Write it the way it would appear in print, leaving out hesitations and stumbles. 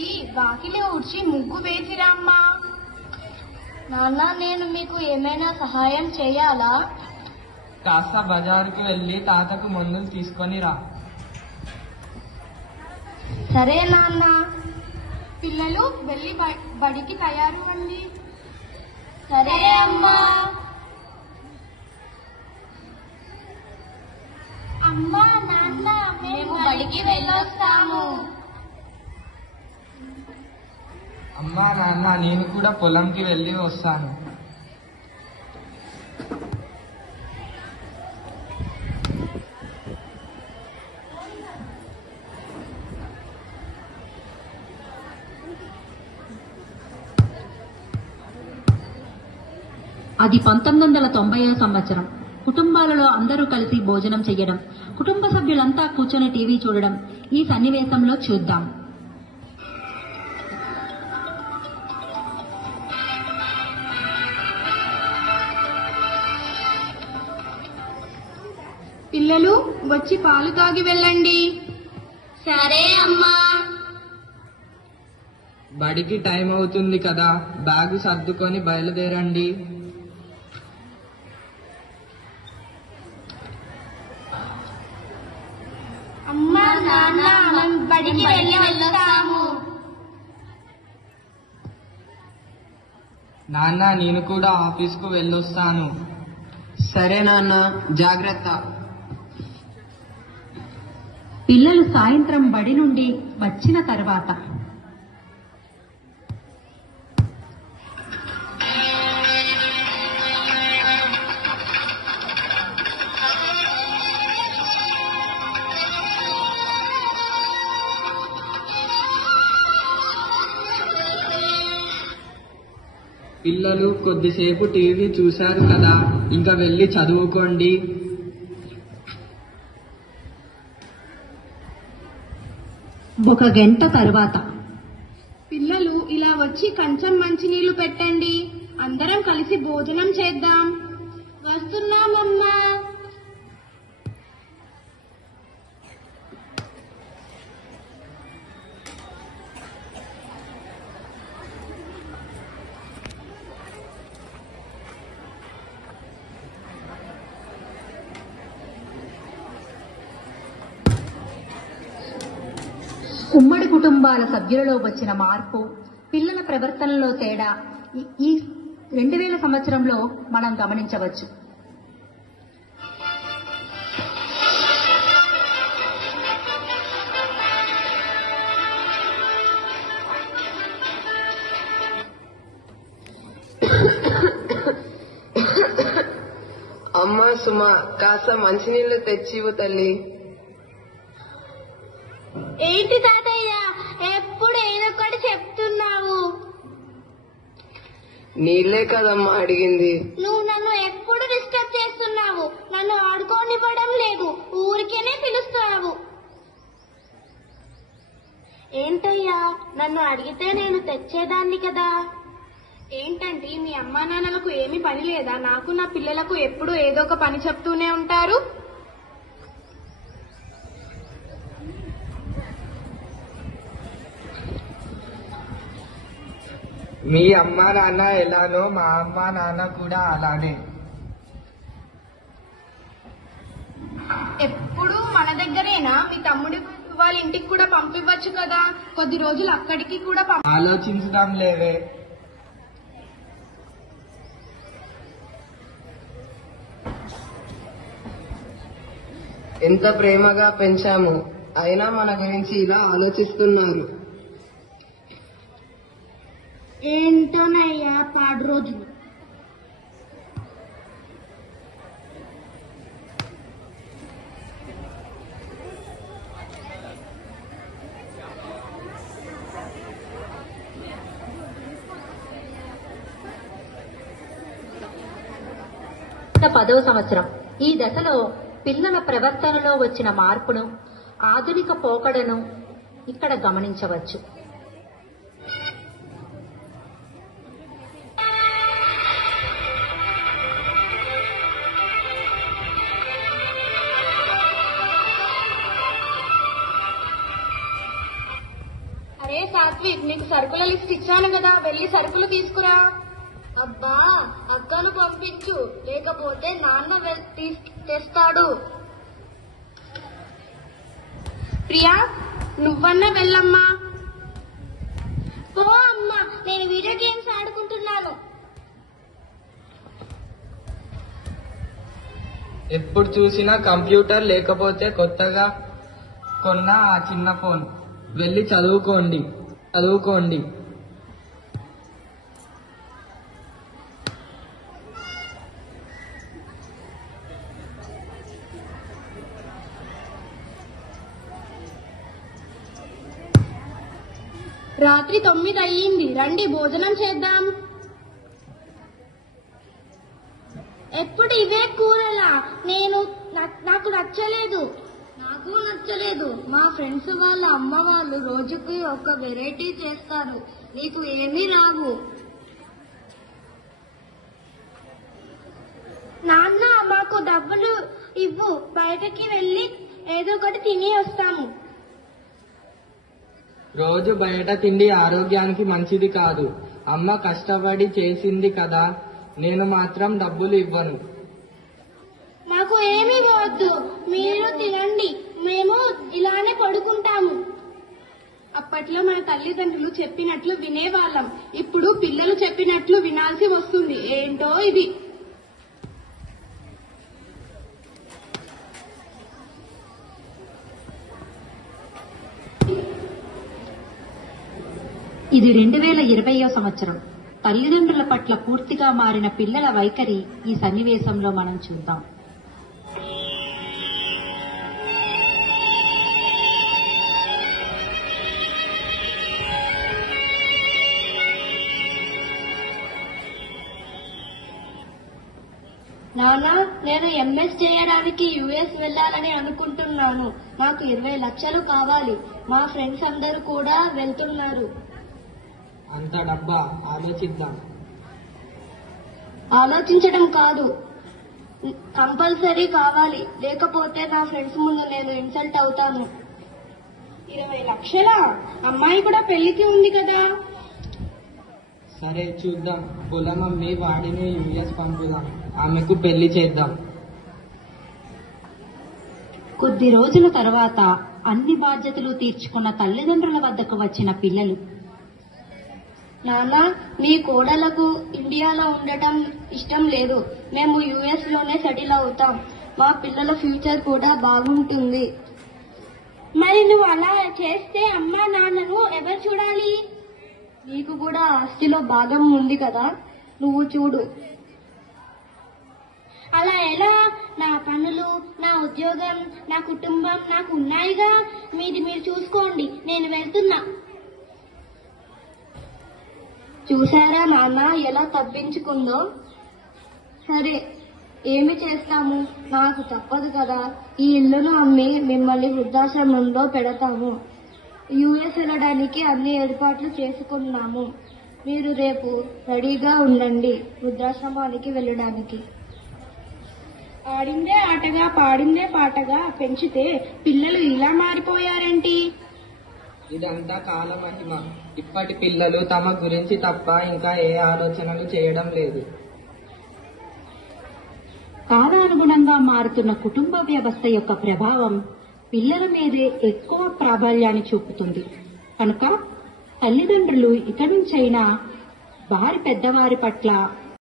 వెళ్ళి వాకిలి ఊడ్చి ముగ్గు వేసిరమ్మా. నాన్న, నేను మీకు ఏమైనా సహాయం చేయాలా? కాస్త బజారుకి వెళ్ళి తాతకు మందులు తీసుకొని రా. సరే నాన్న. పిల్లలు వెళ్ళి బడికి తయారు అండి. సరే అమ్మా. అమ్మా, నాన్న, మేము బడికి వెళ్ళొస్తాము. అమ్మా నాన్న, నేను కూడా పొలంకి వెళ్ళి వస్తాను. అది 1990వ సంవత్సరం. కుటుంబాలలో అందరూ కలిసి భోజనం చెయ్యడం, కుటుంబ సభ్యులంతా కూర్చొని టీవీ చూడడం ఈ సన్నివేశంలో చూద్దాం. పిల్లలు వచ్చి పాలు తాగి వెళ్ళండి. సరే అమ్మా. బడికి టైం అవుతుంది కదా, బ్యాగు సర్దుకొని బయలుదేరండి. అమ్మా, నాన్న, మనం బడికి వెళ్ళొస్తాము. నాన్న, నేను కూడా ఆఫీస్కు వెళ్ళొస్తాను. సరే నాన్న, జాగ్రత్త. పిల్లలు సాయంత్రం బడి నుండి వచ్చిన తర్వాత పిల్లలు కొద్దిసేపు టీవీ చూశారు కదా, ఇంకా వెళ్ళి చదువుకోండి. ఒక గంట తర్వాత పిల్లలు ఇలా వచ్చి కంచం మంచినీళ్లు పెట్టండి. అందరం కలిసి భోజనం చేద్దాం. వస్తున్నామమ్మా. ఉమ్మడి కుటుంబాల సభ్యులలో వచ్చిన మార్పు, పిల్లల ప్రవర్తనలో తేడా ఈ 2000 సంవత్సరంలో మనం గమనించవచ్చు. అమ్మా సుమ, కాస్త మంచినీళ్లు తెచ్చివు తల్లి. ఏంటి తాతయ్య, ఎప్పుడు ఏదొక్కటి చెప్తున్నావు? నీళ్లే కదమ్మా అడిగింది. నువ్వు నన్ను ఎప్పుడు డిస్టర్బ్ చేస్తున్నావు. నన్ను ఆడుకోనివ్వడం లేదు, ఊరికేనే పిలుస్తున్నావు. ఏంటయ్యా, నన్ను అడిగితే నేను తెచ్చేదాన్ని కదా. ఏంటంటే మీ అమ్మా నాన్నలకు ఏమీ పని లేదా? నాకు నా పిల్లలకు ఎప్పుడు ఏదో ఒక పని చెప్తూనే ఉంటారు. మీ అమ్మా నాన్న ఎలానో మా అమ్మా నాన్న కూడా అలానే. ఎప్పుడు మన దగ్గరేనా? మీ తమ్ముడి వాళ్ళ ఇంటికి కూడా పంపివ్వచ్చు కదా, కొద్ది రోజులు అక్కడికి కూడా ఆలోచించడం లేవే. ఎంత ప్రేమగా పెంచాము, అయినా మన గురించి ఇలా ఆలోచిస్తున్నారు. ఏంటోనయ్యా పాడు రోజులు. పదవ సంవత్సరం. ఈ దశలో పిల్లల ప్రవర్తనలో వచ్చిన మార్పును, ఆధునిక పోకడను ఇక్కడ గమనించవచ్చు. అరే సాత్విక్, నీకు సరుకుల లిస్ట్ ఇచ్చాను కదా, వెళ్ళి సరుకులు తీసుకురా. అబ్బా, అక్కను పంపించు, లేకపోతే నాన్న తెస్తాడు. ప్రియా, నువ్వన్నా వెళ్ళమ్మా. పో అమ్మా, నేను వీడియో గేమ్స్ ఆడుకుంటున్నాను. ఎప్పుడు చూసినా కంప్యూటర్ లేకపోతే కొత్తగా కొన్న ఆ చిన్న ఫోన్. వెళ్ళి చదువుకోండి. రాత్రి 9 అయ్యింది, రండి భోజనం చేద్దాం. ఎప్పుడు ఇవే కూరలా? నాకు నచ్చలేదు. నాకు నచ్చలేదు. మా ఫ్రెండ్స్ వాళ్ళ అమ్మ వాళ్ళు రోజుకి ఒక వెరైటీ చేస్తారు, నీకు ఏమీ రావు. నాన్న, మాకు డబ్బులు ఇవ్వు, బయటకి వెళ్ళి ఏదో ఒకటి తిని వస్తాము. రోజు బయట తిండి ఆరోగ్యానికి మంచిది కాదు. అమ్మ కష్టపడి చేసింది కదా, నేను మాత్రం డబ్బులు ఇవ్వను. నాకు ఏమీ వద్దు, మీరు తినండి, మేము ఇలానే పడుకుంటాము. అప్పట్లో మన తల్లిదండ్రులు చెప్పినట్లు వినేవాళ్ళం, ఇప్పుడు పిల్లలు చెప్పినట్లు వినాల్సి వస్తుంది. ఏంటో ఇది. ఇది 2020వ సంవత్సరం. తల్లిదండ్రుల పట్ల పూర్తిగా మారిన పిల్లల వైఖరి ఈ సన్నివేశంలో మనం చూద్దాం. నాన్న, నేను ఎంఎస్ చేయడానికి యుఎస్ వెళ్ళాలని అనుకుంటున్నాను. నాకు 20 లక్షలు కావాలి. మా ఫ్రెండ్స్ అందరూ కూడా వెళ్తున్నారు. అంత డబ్బా? ఆలోచిద్దాం. ఆలోచించడం కాదు, కంపల్సరీ కావాలి, లేకపోతే నా ఫ్రెండ్స్ ముందు నేను ఇన్సల్ట్ అవుతాను. 20 లక్షలా? అమ్మాయి కూడా పెళ్లికి ఉంది కదా. సరే చూద్దాం. పొలం అమ్మి వాడిని యుఎస్ పంపుదాం, ఆమెకు పెళ్లి చేద్దాం. కొద్ది రోజుల తర్వాత అన్ని బాధ్యతలు తీర్చుకున్న తల్లిదండ్రుల వద్దకు వచ్చిన పిల్లలు. నాన్న, మీ కోడలకు ఇండియాలో ఉండటం ఇష్టం లేదు. మేము యుఎస్ లోనే సెటిల్ అవుతాం. మా పిల్లల ఫ్యూచర్ కూడా బాగుంటుంది. మరి నువ్వు అలా చేస్తే అమ్మా నాన్నను ఎవరు చూడాలి? నీకు కూడా ఆస్తిలో భాగం ఉంది కదా, నువ్వు చూడు. అలా ఎలా? నా పనులు, నా ఉద్యోగం, నా కుటుంబం నాకు ఉన్నాయిగా. మీరు చూసుకోండి, నేను వెళ్తున్నా. చూసారా నాన్న ఎలా తప్పించుకుందో? సరే, ఏమి చేస్తాము, నాకు తప్పదు కదా. ఈ ఇల్లును అమ్మి మిమ్మల్ని వృద్ధాశ్రమంలో పెడతాము. యుఎస్ వెళ్ళడానికి అన్ని ఏర్పాట్లు చేసుకున్నాము. మీరు రేపు రెడీగా ఉండండి వృద్ధాశ్రమానికి వెళ్ళడానికి. ఆడిందే ఆటగా పాడిందే పాటగా పెంచితే పిల్లలు ఇలా మారిపోయారేంటి? ఇదంతా కాలమహిమ. ఇప్పటి పిల్లలు తమ గురించి తప్ప ఇంకా ఏ ఆలోచనలు చేయడం లేదు. కాలానుగుణంగా మారుతున్న కుటుంబ వ్యవస్థ యొక్క ప్రభావం పిల్లల మీదే ఎక్కువ ప్రాబల్యాన్ని చూపుతుంది. కనుక తల్లిదండ్రులు ఇక నుంచైనా వారి పెద్దవారి పట్ల